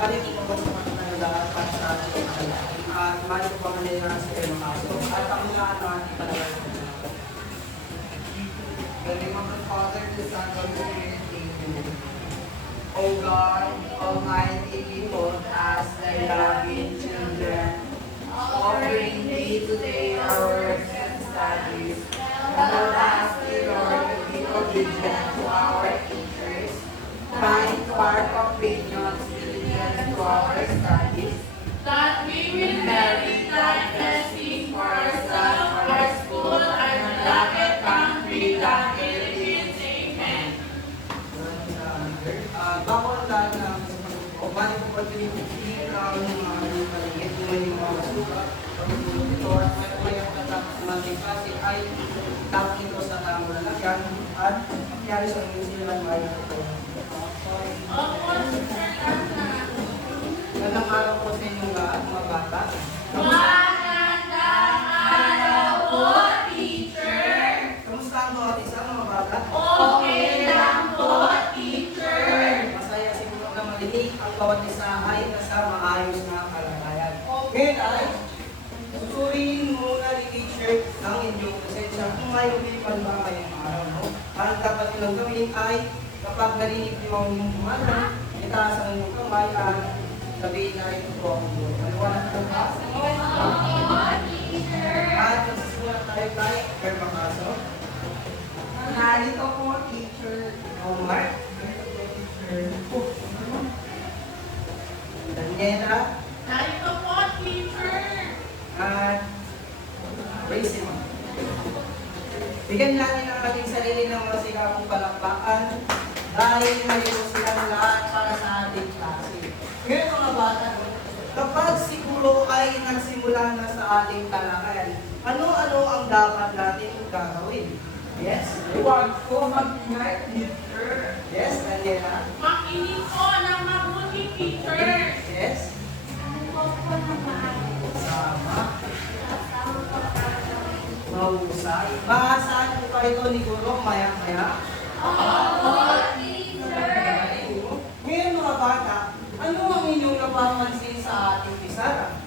bali ko pa sa mga kanila para sa ating kanila. At bali ko pa kanila sa kayo kaso. At ang unahan natin talaga. The name of the Father, the Son, and the Spirit, Amen. O God, Almighty, behold us, thy loving children, offering thee today our works and studies. Help us, dear Lord, to be obedient to our teachers, kind to our companions, diligent to our studies, that we will merit thy blessing for ourselves, our school, and our beloved country, the Philippines. Amen. Bago ang lahat na o bali ko pa tinitipin ang mga paligid kung yung mga suka, ito at may ang tatapos ng mga klase ay tapos ito sa tamang lalagyan at nangyari sa mga sila may ito. Opo, Sister Lana. Magandang araw po sa inyong lahat, mga bata. Magandang araw po, teacher. Kamusta ang mga isa, mga bata? Okay lang po, teacher. Masaya siguro na marinig ang bawat isa ay nasa maayos na kalagayan. Ngayon ay susuriin muna ni teacher ang inyong presensya kung may ulipan ba kayong araw. No? Ang dapat nilang gawin ay kapag narinig niyo ang inyong kumanan, itaas ang inyong kamay at sabihin na ito po ang Diyos. Maliwanag po ba? Opo, teacher. At nagsisimula tayo kay Permakaso. Narito po, teacher. Omar. Daniela. Narito po, teacher. At Racing. Bigyan natin ang ating sarili ng mga sikapong palakpakan dahil ngayon silang lahat para sa ating klase. Ngayon mga bata, kapag siguro ay nagsimula na sa ating talakayan, ano-ano ang dapat natin gagawin? Yes? Huwag po mag-ingay, teacher. Yes, Daniela? Makinig po ng mabuti, teacher. Yes? Sama. Mahusay. Maasahan po kayo ni Guro maya-maya. Opo, teacher. Ngayon mga bata, ano ang inyong napapansin sa ating pisara?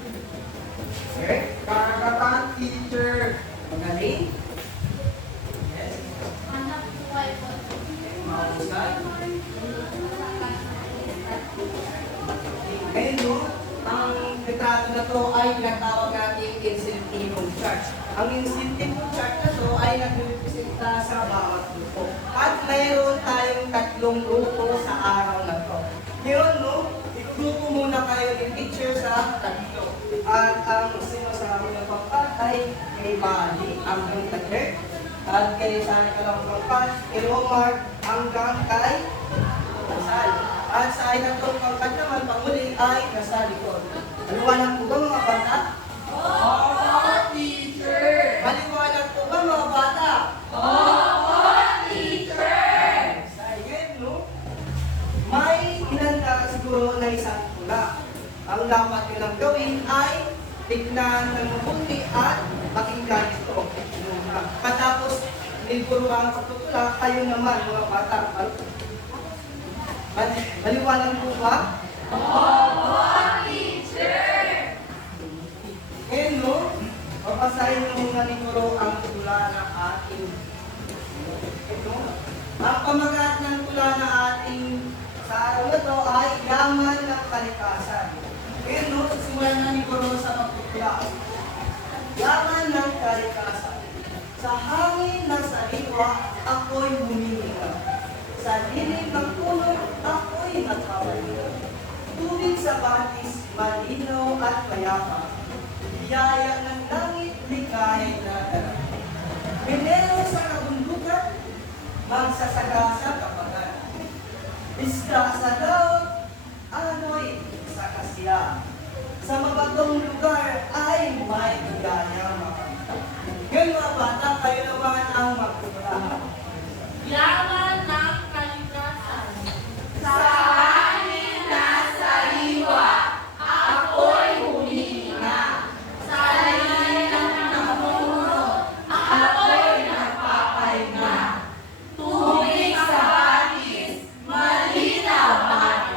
Sir? Karagatan, teacher. Magaling? Yes. Anak buhay po. Mahusay. Ngayon no, ang retrato na to ay tinatawag nating incentive chart. Ang incentive chart na to ay nagrepresenta sa bawat grupo. At mayroon tayong 3 grupo sa araw na to. Ngayon no, igrupo muna kayo ng teacher sa 3. At ang sinasama ng pangkat ay kay Bali hanggang tager. At kay Sani Kalang Pangkat, kay Omar hanggang kay Kasal. At sa inatong pangkat naman, panguli ay nasa likod. Maliwanag po ba mga bata? Opo, teacher. Maliwanag po ba mga bata? Opo, teacher. Sayang, no? May inanda siguro na isang pula. Ang dapat nyo lang gawin ay tignan ng mabuti at pakinggan ito. Katapos, liburo ang pagtutula, kayo naman mga bata. Maliwanag po ba? Opo, teacher. Ngayon, no? Papasahin mo muna ni Guro ang tula na ating ito. Ang pamagat ng tula na ating sa araw na ito ay yaman ng kalikasan. Ngayon, no? Simulan na ni Guro sa pagtutula. Yaman ng kalikasan. Sa hangin na sariwa, ako'y humihinga. Sa dilim ng puno, ako'y nagpapahinga. Tubig sa batis, malinaw at mayapa. Biyaya ng langit, likay na dala. Minero sa kabundukan, magsasagasa kapagan. Isda sa daot, ano'y sa kasiya. Sa mabatong lugar ay may gaya. Ngayon mga bata, kayo naman ang magtutula. Yaman ng kalikasan. Sa hangin na sariwa, ako'y humihinga. Sa dilim ng puno, ako'y nagpapahinga. Tubig sa batis, malinaw at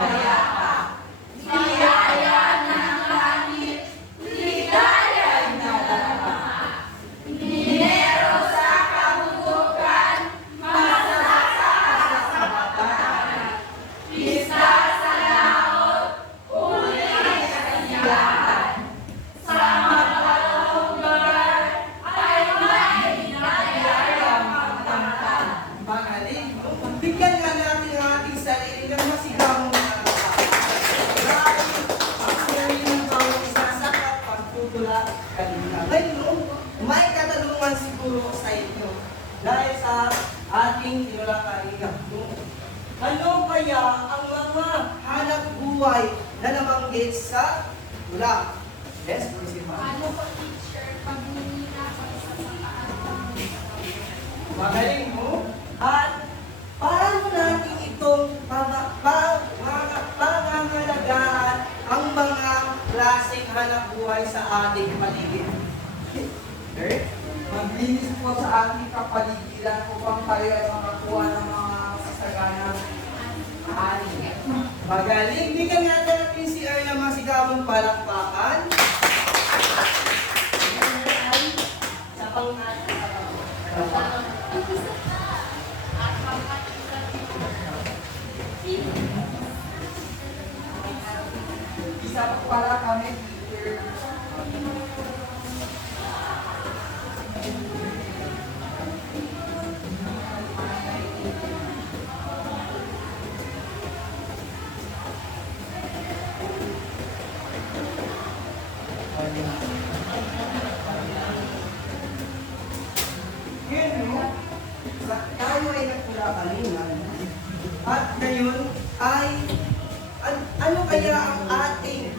buhay na nabanggit sa tula. Yes, Principal. Ano po, teacher, pag humihina ko isa sa taas ng Magaling mo. At paano natin itong pangangalagaan ang mga klaseng hanap buhay sa ating paligid? Okay? Maglinis po sa ating kapaligiran upang tayo ay makakuha ng mga sasaganang ani. Magaling. Bigyan natin ang PCR na masigabong palakpakan. Sa pang-ating Isa pa pala kami, teacher. Yun, no? Tayo ay nagpula kanina. At ngayon ay ano kaya ang ating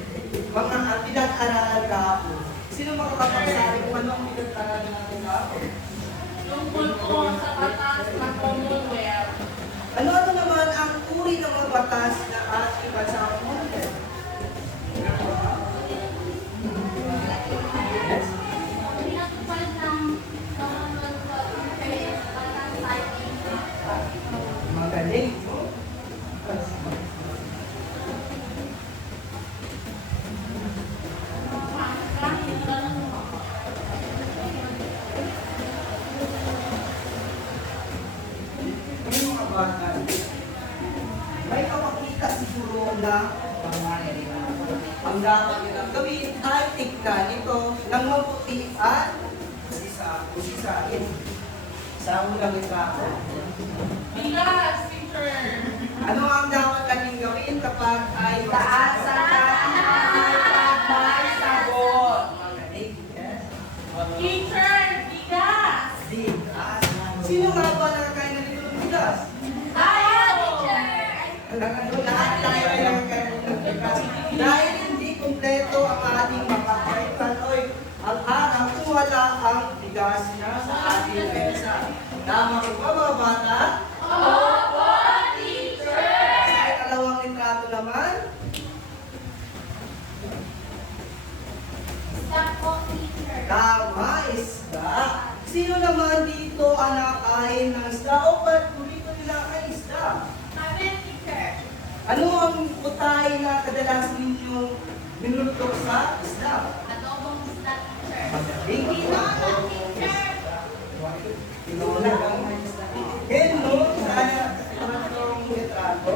mga pinag-aralan kahapon? Sino makakapagsabi kung ano ang pinag-aralan natin kahapon? tungkol po sa batas ng Commonwealth. Ano naman ang uri ng mga batas na ating bansa ang Commonwealth? Yes? Pinatupad ng Commonwealth ay batas tayo. Magaling, no? Yung mga bata, may kapakita siguro na ang dapat nilang gawin ay tignan ito ng mabuti at usisain sa unang litrato. Bigas, teacher. Ano ang dapat natin gawin kapag ay Taasan may sabot. Magaling, yes. Teacher, bigas. Bigas. Sino nga ba nakakain na nito ng bigas? Tayo, teacher. Lahat tayo ay nakakain ng bigas. Dahil hindi kumpleto ang ating makakaitan oy, ang araw kung wala ang bigas na sa ating mesa. Tama ko ba mga bata? Opo, teacher. Sa ikalawang litrato naman, Stop po, teacher. tama, isda. Sino naman dito ang nakakain ng isda o paborito nila ay isda? Kami, teacher. Ano ang putay na kadalasan ninyong minutok sa isda? Adobong isda, teacher. Magaling. Tinola, teacher. Tinola ang isda. Hello, sa itong litrato.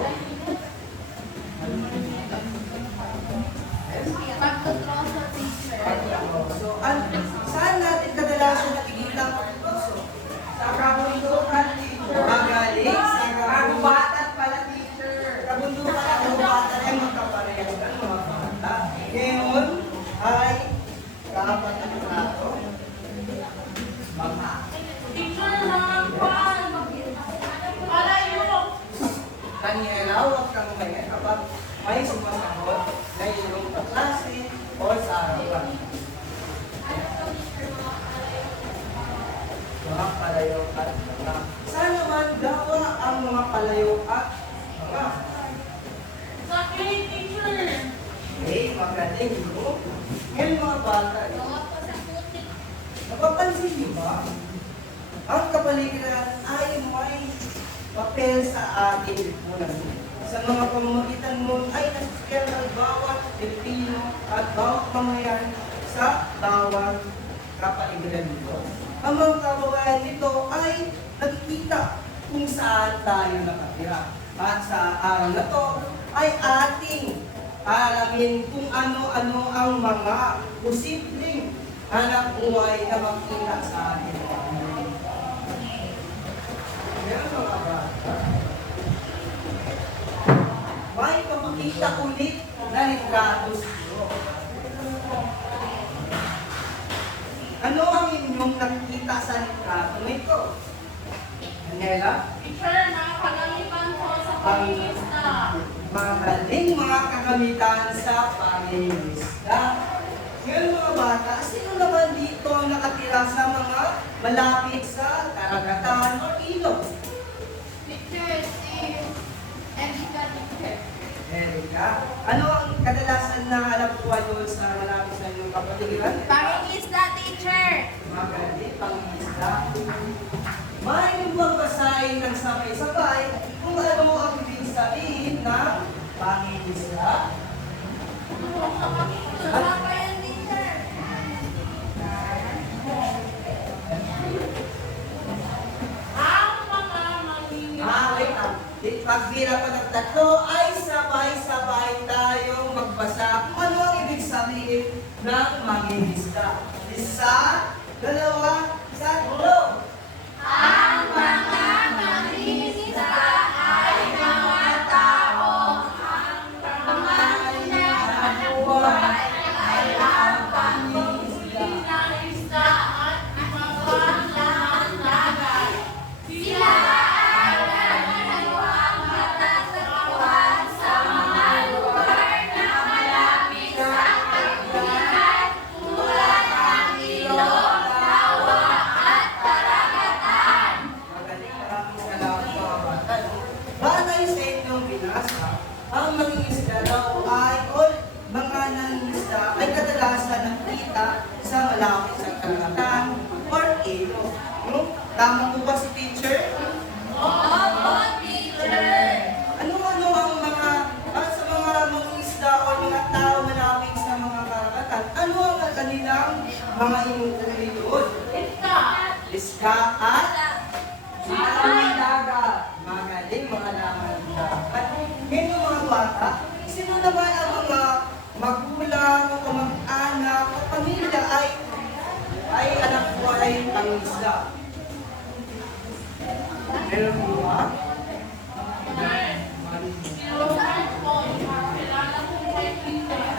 Pagtutroso, teacher. So, saan natin kadalasan nakikita ang pagtutroso? Sa kabundukan, teacher. Magaling sa Kabubatan pala, teacher. kabundukan at kabubatan ay magkaparehas ng mga bata. Ngayon ay kaapat na litrato. Mga Teacher, mga kwan. Palayo. Daniela, huwag kang maya kapag may sumasagot na iyong kaklase o sa harapan. Mga palayo at mga. Saan naman gawa ang mga palayo at mga? Sa cake, teacher. Eh, magaling mo. Ngayon mga bata, Gawa po sa putik. napapansin niyo ba? Ang kapaligiran ay may papel sa ating lipunan. Sa mga pamamagitan mo ay nagsisikyan ang bawat Pilipino at bawat mamayan sa bawat kapaligiran nito. Ang mga kababayan nito ay nakikita kung saan tayo nakatira. At sa araw na to ay ating alamin kung ano-ano ang mga posibleng hanap buhay na makita sa atin. Yan mga bata. May papakita ulit na litrato siguro. Ano ang inyong nakikita sa litrato nito? Daniela? Teacher, mga kagamitan po sa pangingisda. magaling mga kagamitan sa pangingisda. Ngayon mga bata, sino naman dito ang nakatira sa mga malapit sa karagatan o ilog? Teacher, si Erika, teacher. Erika, ano ang kadalasan na hanap buhay doon sa malapit sa inyong kapaligiran? Pangingisda, teacher. Magaling, pangingisda. Maaaring bang basahin ng sabay-sabay kung ano ang ibig sabihin ng pangingisda? Wala pa yan, teacher. Ang mga mangingisda. Wait lang. Pagbira pa ng tatlo ay sabay-sabay tayong magbasa kung ano ang ibig sabihin ng mangingisda. Isa, dalawa, tatlo. Ang mga mangingisda ay mga tao. Ang pangangailangan ng buhay ay ang panghuli ng isda at iba pang lahat dagat. Sila ay nagawang matatagpuan sa mga lugar na malapit sa kagubatan tulad ng ilog, lawa at karagatan. Magaling, maraming salamat mga bata. Bagay sa inyong binasa, ang mangingisda daw ay mga nangingisda ay kadalasan nakita sa malapit sa karagatan or ilog. No? Tama po ba si teacher? Opo, teacher. Ano-ano ang sa mga mangingisda o mga tao malapit sa mga karagatan, ano ang kanilang mga inuuli doon? Ika. Iska at Maraming dagat. magaling mga laman dagat. Ngayon mga bata, sino naman ang mga magulang o kamag-anak o pamilya ay anak ko ay pangisda? Meron mo ba? Sinusan ko. Kilala ko kay teacher.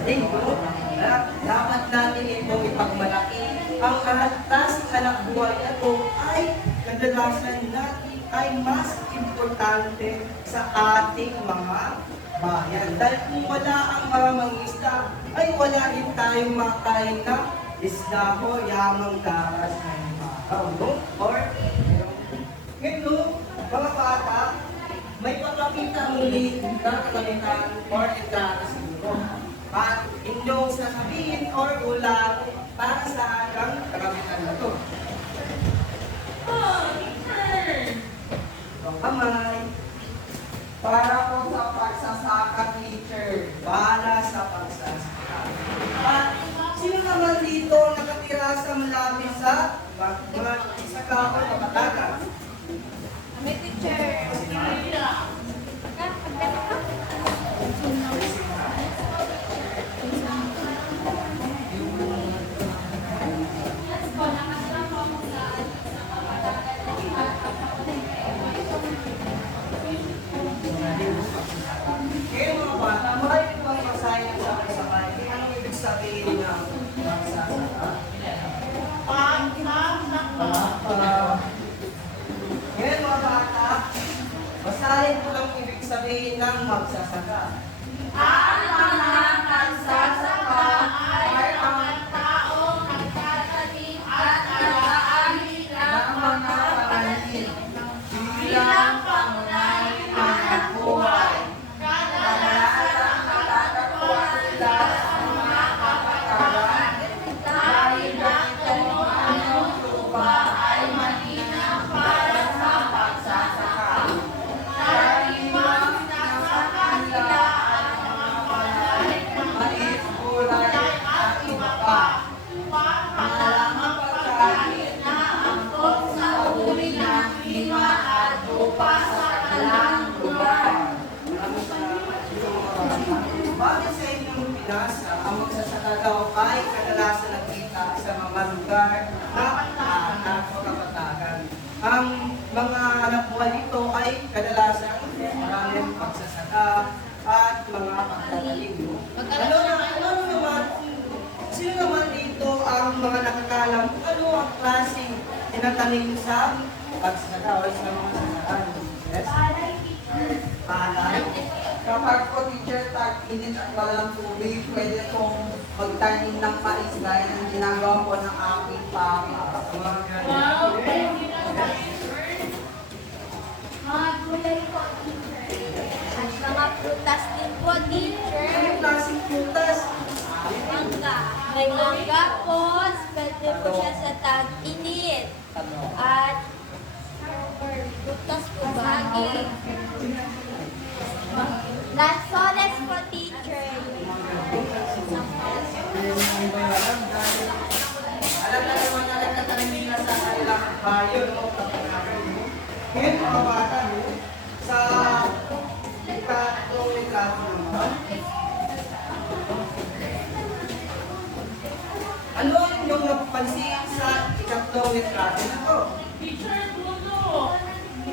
Ito, dapat natin itong ipagmalaki. Ang atas anak buhay na ito ay kadalasan natin ay mas importante sa ating mga bayan. Dahil kung wala ang mga mangisda, ay wala rin tayong makain na isda o yamang daras na ibabaw, no? Or, ngayon, mga bata, may papakita muli na kagamitan or entrada siguro. At inyong sasabihin or ulat para sa agang kagamitan na ito. Oh, teacher. Kamay, Para po sa pagsasaka, teacher. para sa pagsasaka. At sino naman dito nakatira sa malapit sa mga isaka o kapatagan? May teacher. Kira. Kaya mga bata, marami bang basahin sa sabay-sabay? Anong ibig sabihin ng pagsasaka? Ngayon mga bata, basahin ko lang ibig sabihin ng magsasaka. Ang mga nagsasaka ay mga taong nagtatanim at nag-aani ng mga pananim bilang pangunahin ng buhay. Kadalasan matatagpuan sila sa mga kapatagan dahil ang kanyang lupa ay malinang para sa pagsasaka. Karaniwang sinasaka nila ang mga palay ng Mais, gulay, at iba pa upang halalang pagkain na angkop sa uri ng klima at lupa sa kanilang lugar. Maraming salamat dito mga bata. Bakit sa inyong binasa, ang magsasaka daw ay kadalasan nakita sa mga lugar na anak o kapatagan. Ang mga anak buhay nito ay kadalasan maraming pagsasaka at mga pagtatanim. Ano naman, sino naman dito ang mga nakakalam kung ano ang klaseng tinatanim sa pagsasaka o sa mga sasakan? Yes? Palay. Kapag po teacher, tag-init at walang tubig, pwede pong magtanim ng mais gaya ng ginagawa po ng aking papa. Wow, pwede na mga gulay po, teacher. At mga prutas din po, teacher. Anong klaseng prutas? Mangga. May mangga po, pwede po siya sa tag-init. At prutas po, bagay. Lansones po, teacher. Alam na naman na nagkatanim nila sa kanilang bayo, no? Ngayon mga bata, no? Sa ikatlong litrato naman, ano ang inyong napansin sa ikatlong litrato na to? Teacher, puno.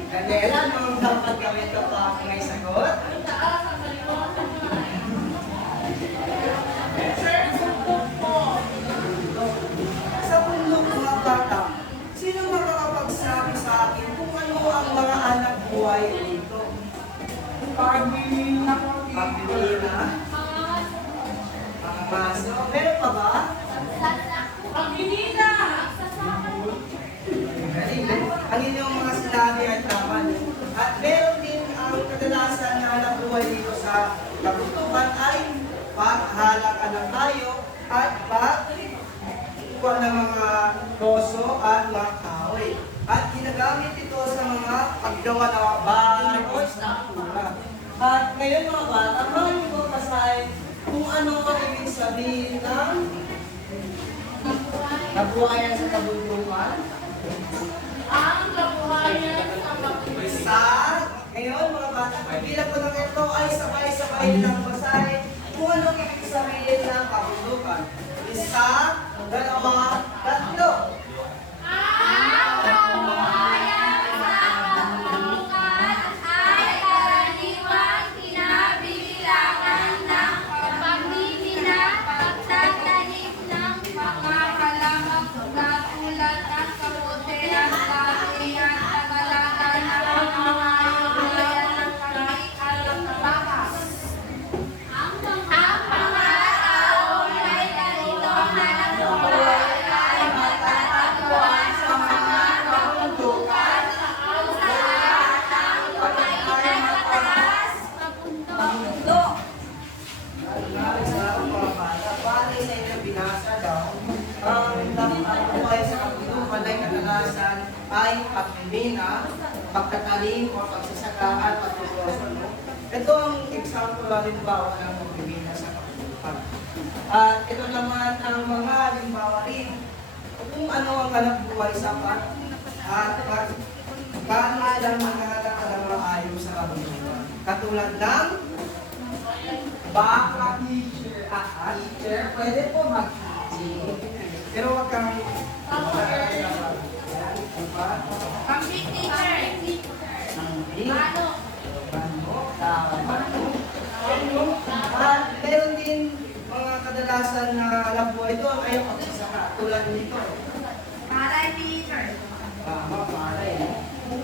Daniela, anong dapat gawin ito pa may sagot? Ang taas, ang kalimutan naman. Teacher, bundok po. Sa bundok mga bata, sino makakapagsabi sa akin kung ano ang mga anak buhay dito? Pag-ibig na po, Pabili na? Mga maso? Meron pa ba? Ang hinina. Ang inyong mga sinabi ay tama. At meron din ang kadalasan na anak buhay dito sa kabundukan ay paghalak ng tayo at pagkuha ng mga toso at mga kahoy. At ginagamit ito sa mga paggawa ng mga barko sa kultura. At ngayon mga bata, maraming ko kasay kung ano ang ibig sabihin ng nabuhayan sa kabundukan. Ang kabuhayan sa kapatid. Isa. Ngayon, mga bata, pagbilang ko ng ito ay sabay-sabay ng basahin kung anong ibig sabihin ng kabundukan. Isa, dalawa, tatlo. Ang kabuhayan sa kabundukan ay karaniwang kinabibilangan ng pagmimina, pagtatanim ng mga halaman katulad ng kamote at kahoy at tagalaga ng mga gulayan ng karnik at bahas. Ang mga tao ay ganito na nabubuhay ay matatagpuan sa mga kabundukan kung saan ang kulay ay mataas, mabundok. Sa mga bata, bagay sa inyong binasa daw, ang buhay sa kabundukan ay kadalasan ay pagmimina, pagtatalim o pagsasaka at pagtutulosan. Ito ang example halimbawa ng pagmimina sa kabundukan. At ito naman ang mga halimbawa rin kung ano ang hanap buhay sa at paano silang maghahanap ng mga ayos sa kabundukan. Katulad ng baka teacher. Teacher, pwede po mag-teaching. pero wag kang Kambing, teacher. Ano? At meron din mga kadalasan na labuhay doon ay pagsasaka tulad nito. Maray, teacher. Maparay.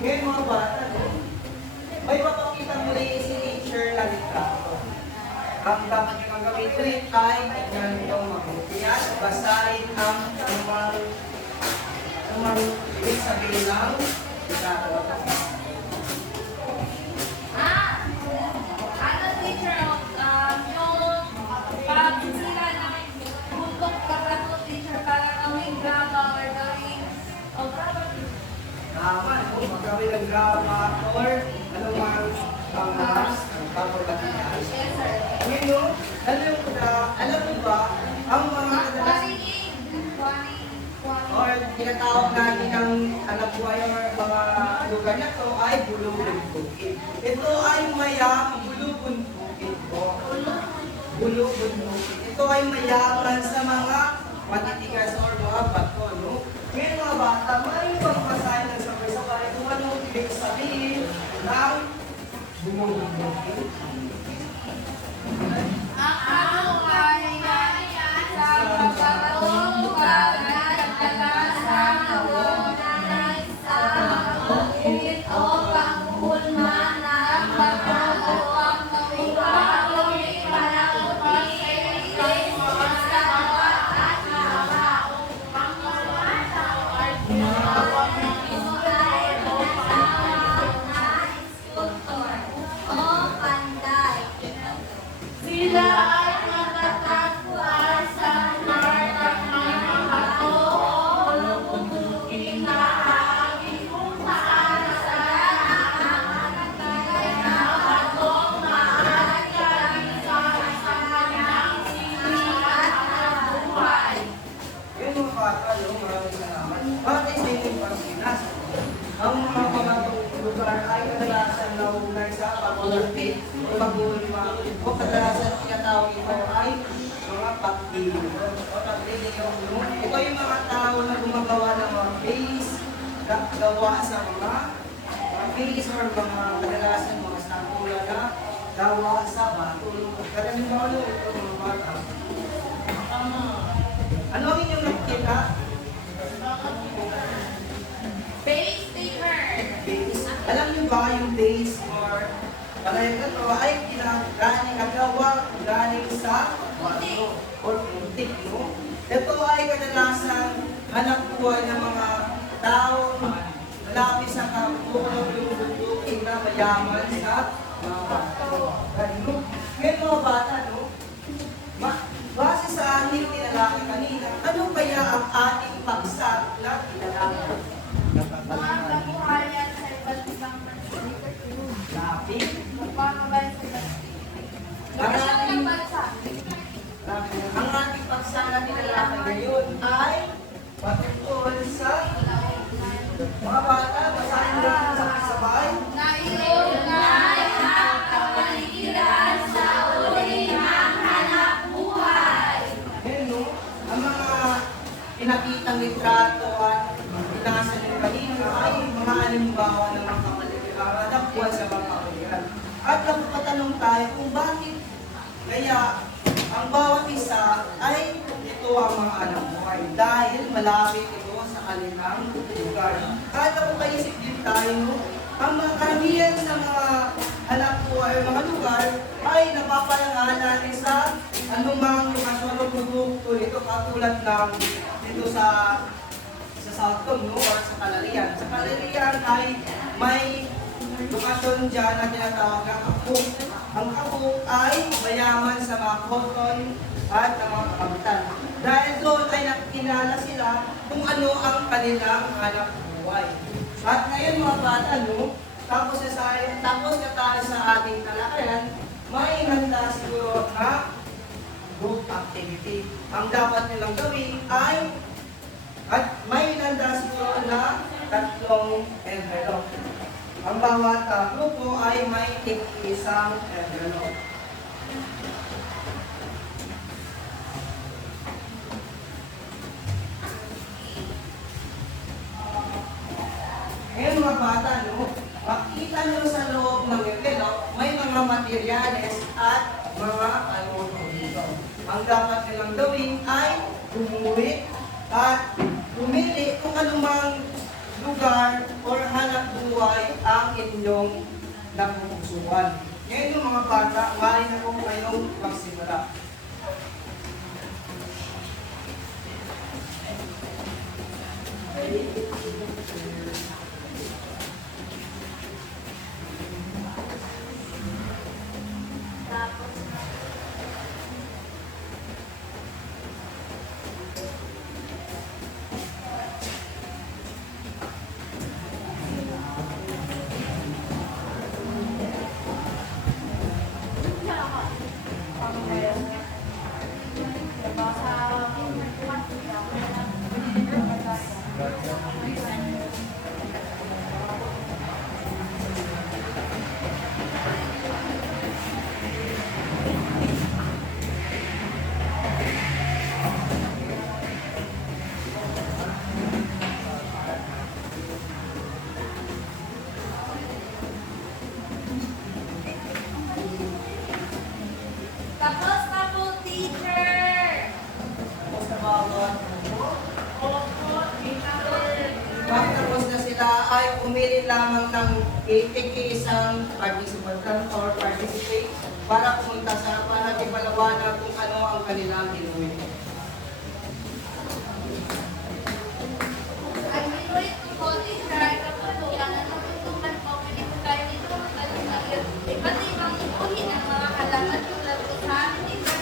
Ngayon mga bata, may mapakita muli si teacher na litrato. Ang dapat nyo kang gawin tuwing ay tignan itong mabuti at basahin ang anumang ibig sabihin ng litrato. Ano teacher, yung pagsira ng bundok karamo teacher para gawing drama or gawing Tama, kung magkawin ng drama or anumang mass, ang kapagkatinas. Ngayon, alam mo ba, ang mga or tinatawag natin ng anak buhay or mga lugar na to ay bulubun bukid. Ito ay bulubun bukid po. Bulubun bukid. Ito ay mayaman sa mga matitigas or mga bato, no? Ngayon mga bata, may pagpasahin ng sabay-sabay kung anong ibig sabihin ng bulubun bukid. ang kabuhayan sa kabundukan ay kadalasang nabubuhay sa pag-ulit o pag-ulma ng pagkabuang ay matatagpuan sa heart ng mga tao. Mabubuting na hangin kung saan atong maaari sa kanyang sinihan at buhay. Yun mga bata, no? Maraming salamat. Bakit sa inyong Pilipinas? Ang mga lugar ay kadalasan naunay sa pag-ulapit o pag-ulima o kadalasan tinatawag ito ay mga pag-ilyo o pag-ilyo. Ito yung mga tao na gumagawa ng mga base, gawa sa mga base or mga kadalasan mga statula na gawa sa bato. Kadalasan ba ano ito mga bata? Ano ang inyong nakikita? Base taker. Base. Alam niyo ba yung base or palay na to ay galing galing sa bato or putik, no? Ito ay kadalasan hanap buhay ng mga taong malapit sa kabuong lubutukin na mayaman sa mga bato. Ano? Ngayon mga bata, no? Base sa ating tinalaki kanina, ano kaya ang ating pagsat na tinalaki? Mga kabuhayan sa iba't ibang bansa. Lapit. Magpapabay sa bansa. Lokasyon ng bansa. Ang ating pagsala tinalaki ngayon ay patungkol sa mga bata, basahin natin sa sabay. Naiunay ang kapaligiran sa uri ng hanap buhay. Ayan, no? Ang mga pinakitang litrato at binasa ng kanina ay mga halimbawa ng mga kapaligiran at buhay sa mga kapaligiran. At napapatanong tayo kung bakit kaya ang bawat isa ay ito ang mga anak buhay dahil malapit ito sa kanilang lugar. At napapaisip din tayo, no? Ang mga karamihan sa mga anak buhay o mga lugar ay napapalanganan sa anumang lokasyon o produkto nito katulad ng dito sa Southcom, no? Or sa Kalarian. Sa Kalarian ay may lokasyon dyan na tinatawag na Kabuk. Ang Kabuk ay mayaman sa mga cotton at ang mga kapitan. Dahil doon ay nakikilala sila kung ano ang kanilang hanap buhay. At ngayon mga bata, no? Tapos na tayo sa ating talakayan, may handa siguro na group activity. Ang dapat nilang gawin ay at may handa siguro na 3 envelope. Ang bawat grupo ay may isang envelope. Ngayon mga bata, no? Makita nyo sa loob ng envelope, may mga materyales at mga ano dito. Ang dapat nilang gawin ay umuwi at pumili kung anumang lugar or hanap buhay ang inyong napupusuan. Ngayon yung mga bata, mali na po kayong magsimula. Tapos na po, teacher! Tapos na bawat pag tapos na sila ay pumili lamang ng isang participant or participate para pumunta sa para ipalawanan kung ano ang kanilang inuwi. Ang minuit ko po, teacher, ay kapatulan na natutunan po, pwede po tayo dito magkaroon ng iba't ibang uri ng mga halaman tulad po sa amin ito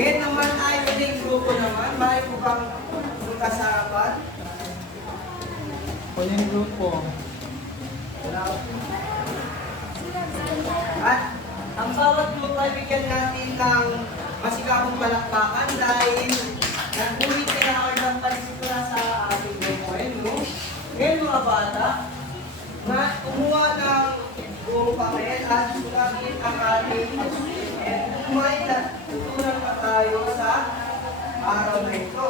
Ngayon naman ay uling grupo naman. May po bang kasarapan? Huling grupo. At ang bawat grupo ay bigyan natin ng masikapong palakpakan dahil nag-ulit kaya or nagpalisikula sa ating grupo. Ngayon mga bata, kumuha ng buong papel at sulangin ang ating kumain na tutunan pa tayo sa araw na ito.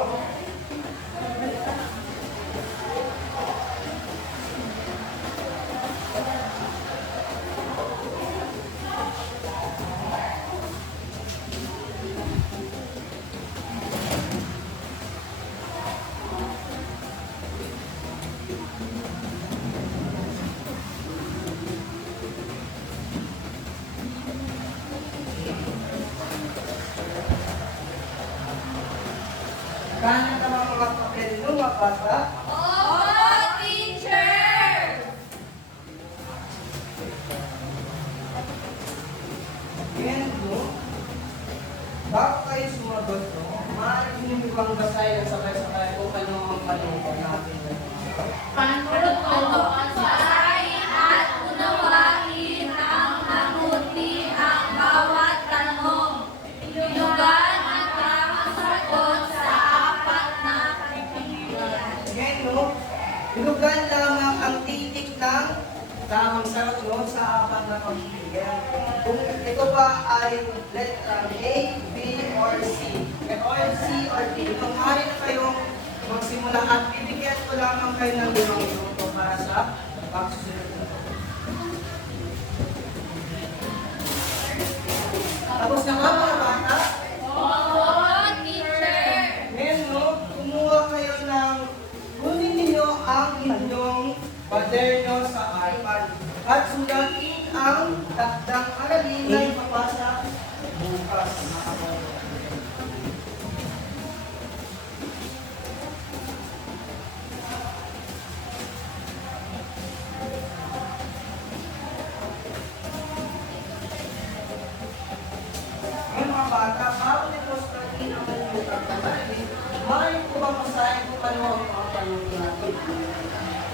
Kanya ka mga papel nyo, mga bata? Opo, teacher! Ngayon, bago kayo sumagot, maaari nyo bang basahin at sabay-sabay kung ano ang panungkol natin. Basahin at unawain ang mabuti ang bawat tanong. Lugan ang tamang sagot sa apat na kategorya. Ngayon, binugan lamang ang titik ng tamang sagot sa apat na pamilya. Kung ito ba ay letra A, B, or C, or C or D, kung maaari na kayong magsimula at bibigyan ko lamang kayo ng 5 minuto para sa pagsusunod na ito. Tapos na ba mga bata? Opo, teacher! Ngayon, kumuha kayo ng kunin ninyo ang inyong kwaderno sa iPad at sulatin ang takdang aralin na ipapasa bukas. Ngayon mga bata, bago nito sulatin ang inyong takdang aralin, maaari po ba masahin kung ano ang mga panunod natin?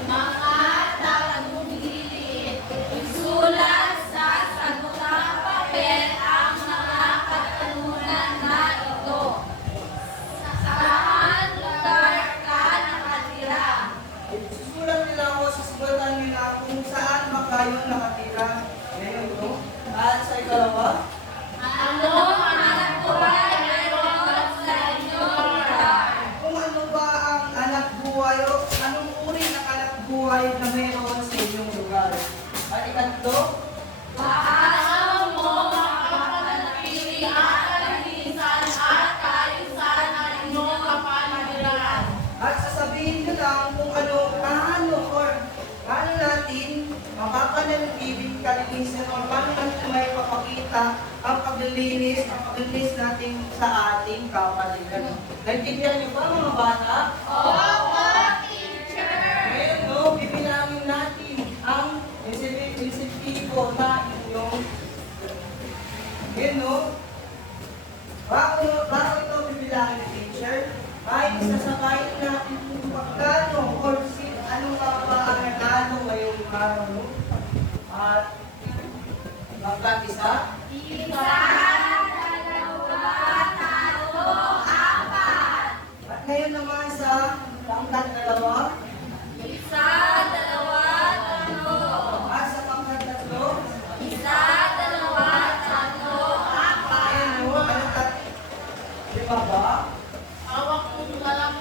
Mga taga-bumili, isulat sa sagutang papel ang mga katanungan na ito. Saan lugar ka nakatira? Susulat nila ako sa sugatan nila kung saan ba kayo nakatira ngayon ito. At sa ikalawa, Ano ang anak buhay meron sa inyong lugar? kung ano ba ang anak buhay o anong uri ng anak buhay na meron sa inyong lugar. At ikatlo, Paano mo mapapanatili ang kalinisan at kaayusan ng inyong kapaligiran? at sasabihin nyo lang kung paano natin mapapanatiling kalinisan o paano natin may papakita ang paglilinis natin sa ating kapaligiran. Naintindihan niyo ba mga bata? Opo, teacher! Ngayon, bibilangin natin ang insentibo na inyong. Ngayon, bago ito bibilangin ng teacher, ay isasabay natin kung pagkano or anong ba ang regalo ngayong araw. At hanggang isa. Isa, dalawa, tatlo, apat. At ngayon naman sa pangkat dalawa. Isa, dalawa, tatlo. At sa pangkat tatlo. Isa, dalawa, tatlo, apat. Ayun mo, at lima ba? Hawak mo lang.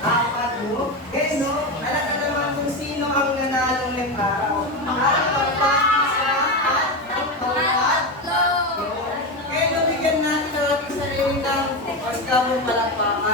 Apat mo. Eh no, alam ka naman kung sino ang nanalo ng araw. Ang pagpapisa at ang pawat. Tatlo. Kaya nabigyan natin ang ating sarili ng masikapong palakpakan.